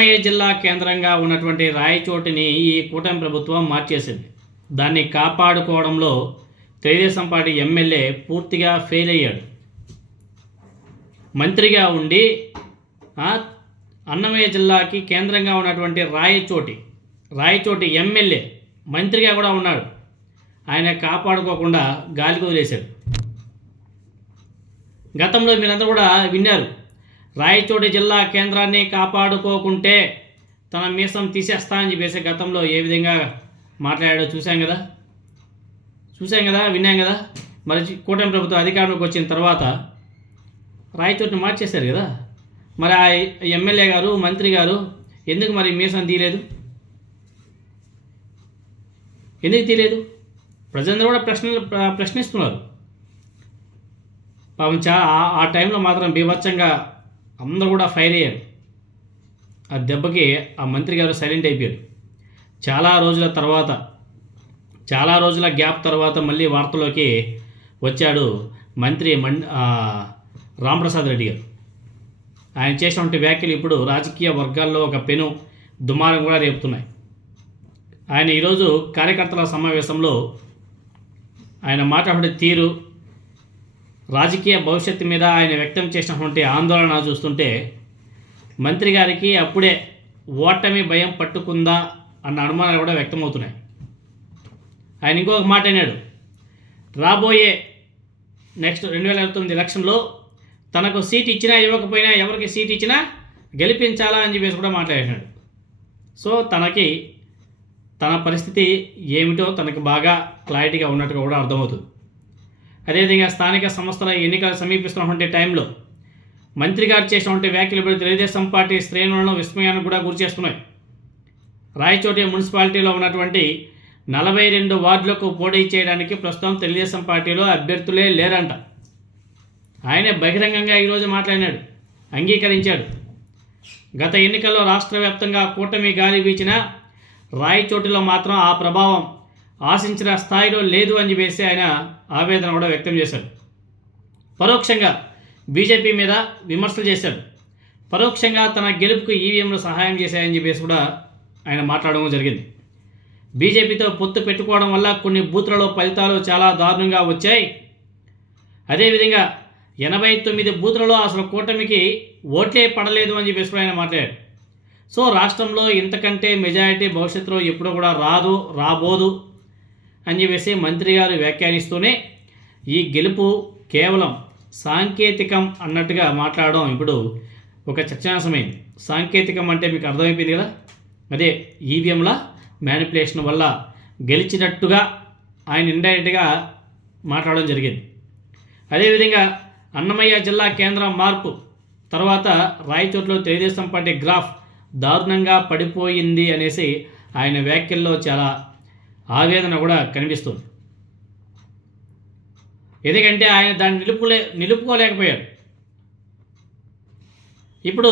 అన్నమయ్య జిల్లా కేంద్రంగా ఉన్నటువంటి రాయచోటిని ఈ కూటమి ప్రభుత్వం మార్చేసింది. దాన్ని కాపాడుకోవడంలో తెలుగుదేశం పార్టీ ఎమ్మెల్యే పూర్తిగా ఫెయిల్ అయ్యాడు. మంత్రిగా ఉండి అన్నమయ్య జిల్లాకి కేంద్రంగా ఉన్నటువంటి రాయచోటి ఎమ్మెల్యే మంత్రిగా కూడా ఉన్నాడు. ఆయన కాపాడుకోకుండా గాలికి వదిలేశాడు. గతంలో మీరందరూ కూడా విన్నారు, రాయచోటి జిల్లా కేంద్రాన్ని కాపాడుకోకుంటే తన మీసం తీసేస్తా అని చెప్పేసి గతంలో ఏ విధంగా మాట్లాడాడో చూసాం కదా, విన్నాం కదా. మరి కూటమి ప్రభుత్వం అధికారంలోకి వచ్చిన తర్వాత రాయచోటిని మార్చేశారు కదా. మరి ఆ ఎమ్మెల్యే గారు, మంత్రి గారు ఎందుకు మరి మీసం తీయలేదు? ఎందుకు తీయలేదు? ప్రజలందరూ కూడా ప్రశ్నిస్తున్నారు. పాపం ఆ టైంలో మాత్రం బీభత్సంగా అందరూ కూడా ఫైర్ అయ్యారు. ఆ దెబ్బకి ఆ మంత్రి గారు సైలెంట్ అయిపోయాడు. చాలా రోజుల గ్యాప్ తర్వాత మళ్ళీ వార్తలోకి వచ్చాడు మంత్రి రాంప్రసాద్ రెడ్డి గారు. ఆయన చేసినటువంటి వ్యాఖ్యలు ఇప్పుడు రాజకీయ వర్గాల్లో ఒక పెను దుమారం కూడా రేపుతున్నాయి. ఆయన ఈరోజు కార్యకర్తల సమావేశంలో ఆయన మాట్లాడే తీరు, రాజకీయ భవిష్యత్తు మీద ఆయన వ్యక్తం చేసినటువంటి ఆందోళన చూస్తుంటే మంత్రి గారికి అప్పుడే ఓటమి భయం పట్టుకుందా అన్న అనుమానాలు కూడా వ్యక్తమవుతున్నాయి. ఆయన ఇంకొక మాట అన్నాడు, రాబోయే నెక్స్ట్ 2029 ఎలక్షన్లో తనకు సీట్ ఇచ్చినా ఇవ్వకపోయినా, ఎవరికి సీట్ ఇచ్చినా గెలిపించాలా అని చెప్పేసి కూడా మాట్లాడినాడు. సో తన పరిస్థితి ఏమిటో తనకు బాగా క్లారిటీగా ఉన్నట్టుగా కూడా అర్థమవుతుంది. అదేవిధంగా స్థానిక సంస్థల ఎన్నికలు సమీపిస్తున్నటువంటి టైంలో మంత్రి గారు చేసినటువంటి వ్యాఖ్యలు ఇప్పుడు తెలుగుదేశం పార్టీ శ్రేణులను విస్మయానికి కూడా గురిచేస్తున్నాయి. రాయచోటి మున్సిపాలిటీలో ఉన్నటువంటి 42 వార్డులకు పోటీ చేయడానికి ప్రస్తుతం తెలుగుదేశం పార్టీలో అభ్యర్థులే లేరంట. ఆయనే బహిరంగంగా ఈరోజు మాట్లాడినాడు, అంగీకరించాడు. గత ఎన్నికల్లో రాష్ట్ర వ్యాప్తంగా కూటమి గాలి వీచిన రాయచోటిలో మాత్రం ఆ ప్రభావం ఆశించిన స్థాయిలో లేదు అని చెప్పేసి ఆయన ఆవేదన కూడా వ్యక్తం చేశాడు. పరోక్షంగా బీజేపీ మీద విమర్శలు చేశాడు. పరోక్షంగా తన గెలుపుకు ఈవీఎంలు సహాయం చేశాయని చెప్పేసి కూడా ఆయన మాట్లాడడం జరిగింది. బీజేపీతో పొత్తు పెట్టుకోవడం వల్ల కొన్ని బూత్లలో ఫలితాలు చాలా దారుణంగా వచ్చాయి. అదేవిధంగా 89 బూత్లలో అసలు కూటమికి ఓట్లే పడలేదు అని చెప్పేసి ఆయన మాట్లాడాడు. సో రాష్ట్రంలో ఇంతకంటే మెజారిటీ భవిష్యత్తులో ఎప్పుడూ కూడా రాబోదు అని చెప్పేసి మంత్రి గారు వ్యాఖ్యానిస్తూనే ఈ గెలుపు కేవలం సాంకేతికం అన్నట్టుగా మాట్లాడడం ఇప్పుడు ఒక చర్చాంశమైంది. సాంకేతికం అంటే మీకు అర్థమైపోయింది కదా, అదే ఈవీఎంల మ్యానిపులేషన్ వల్ల గెలిచినట్టుగా ఆయన ఇండైరెక్ట్గా మాట్లాడడం జరిగింది. అదేవిధంగా అన్నమయ్య జిల్లా కేంద్రం మార్పు తర్వాత రాయచోటిలో తెలుగుదేశం పార్టీ గ్రాఫ్ దారుణంగా పడిపోయింది అనేసి ఆయన వ్యాఖ్యల్లో చాలా ఆవేదన కూడా కనిపిస్తుంది. ఎందుకంటే ఆయన దాన్ని నిలుపుకోలేకపోయాడు. ఇప్పుడు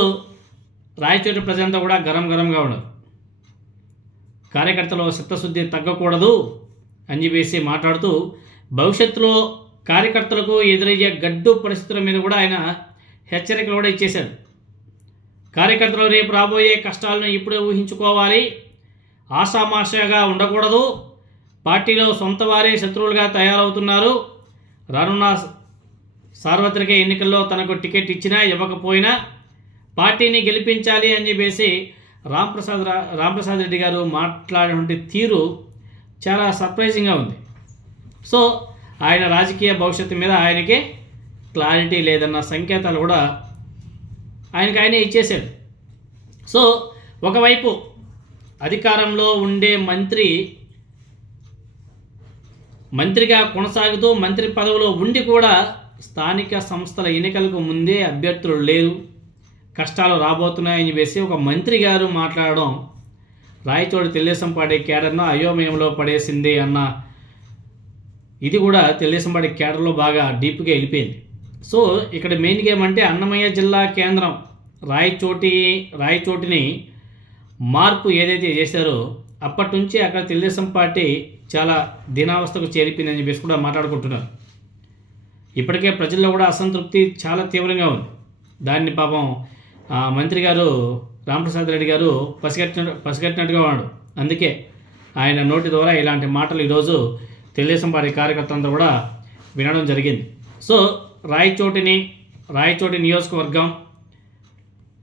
రాయచోటి ప్రజలంతా కూడా గరంగా ఉన్నారు. కార్యకర్తలు చిత్తశుద్ధి తగ్గకూడదు అని చెప్పేసి మాట్లాడుతూ భవిష్యత్తులో కార్యకర్తలకు ఎదురయ్యే గడ్డు పరిస్థితుల మీద కూడా ఆయన హెచ్చరికలు కూడా ఇచ్చేశాడు. కార్యకర్తలు రేపు రాబోయే కష్టాలను ఇప్పుడే ఊహించుకోవాలి, ఆషామాషగా ఉండకూడదు. పార్టీలో సొంత వారే శత్రువులుగా తయారవుతున్నారు. రానున్న సార్వత్రిక ఎన్నికల్లో తనకు టికెట్ ఇచ్చినా ఇవ్వకపోయినా పార్టీని గెలిపించాలి అని చెప్పేసి రాంప్రసాద్ రెడ్డి గారు మాట్లాడినటువంటి తీరు చాలా సర్ప్రైజింగ్గా ఉంది. సో ఆయన రాజకీయ భవిష్యత్తు మీద ఆయనకే క్లారిటీ లేదన్న సంకేతాలు కూడా ఆయనే ఇచ్చేశాడు. సో ఒకవైపు అధికారంలో ఉండే మంత్రిగా కొనసాగుతూ మంత్రి పదవిలో ఉండి కూడా స్థానిక సంస్థల ఎన్నికలకు ముందే అభ్యర్థులు లేరు, కష్టాలు రాబోతున్నాయని చెప్పేసి ఒక మంత్రి గారు మాట్లాడడం రాయచోటి తెలుగుదేశం పార్టీ కేడర్ను అయోమయంలో పడేసింది అన్న ఇది కూడా తెలుగుదేశం పార్టీ కేడర్లో బాగా డీప్గా వెళ్ళిపోయింది. సో ఇక్కడ మెయిన్గా ఏమంటే అన్నమయ్య జిల్లా కేంద్రం రాయచోటిని మార్పు ఏదైతే చేశారో అప్పటి నుంచి అక్కడ తెలుగుదేశం పార్టీ చాలా దీనావస్థకు చేరిపోయిందని చెప్పేసి కూడా మాట్లాడుకుంటున్నారు. ఇప్పటికే ప్రజల్లో కూడా అసంతృప్తి చాలా తీవ్రంగా ఉంది. దాన్ని పాపం మంత్రి గారు రామప్రసాద్ రెడ్డి గారు పసిగట్టినట్టుగా ఉన్నాడు. అందుకే ఆయన నోటి ద్వారా ఇలాంటి మాటలు ఈరోజు తెలుగుదేశం పార్టీ కార్యకర్తలంతా కూడా వినడం జరిగింది. సో రాయచోటి నియోజకవర్గం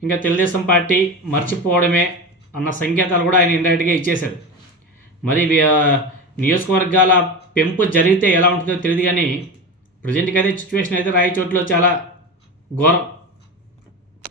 ఇంకా తెలుగుదేశం పార్టీ మర్చిపోవడమే అన్న సంకేతాలు కూడా ఆయన ఇండైరెక్ట్గా ఇచ్చేశారు. మరి నియోజకవర్గాల పెంపు జరిగితే ఎలా ఉంటుందో తెలియదు, కానీ ప్రజెంట్కి అయితే సిచ్యువేషన్ అయితే రాయచోటిలో చాలా ఘోరం.